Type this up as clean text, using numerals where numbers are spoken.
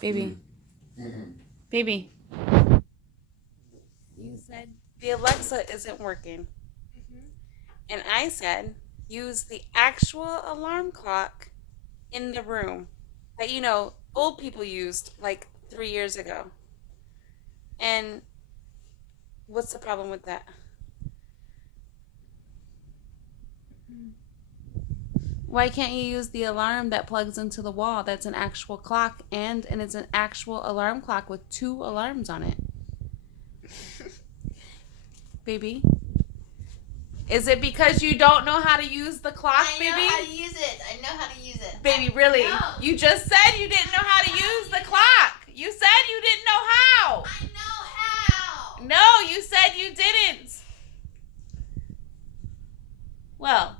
Baby. Mm-hmm. Baby. You said the Alexa isn't working. Mm-hmm. And I said use the actual alarm clock in the room that, old people used like 3 years ago. And what's the problem with that? Why can't you use the alarm that plugs into the wall that's an actual clock and it's an actual alarm clock with 2 alarms on it? Baby? Is it because you don't know how to use the clock, baby? I know how to use it. I know how to use it. Baby, really? No. You just said you didn't know how to use the clock. You said you didn't know how. I know how. No, you said you didn't. Well,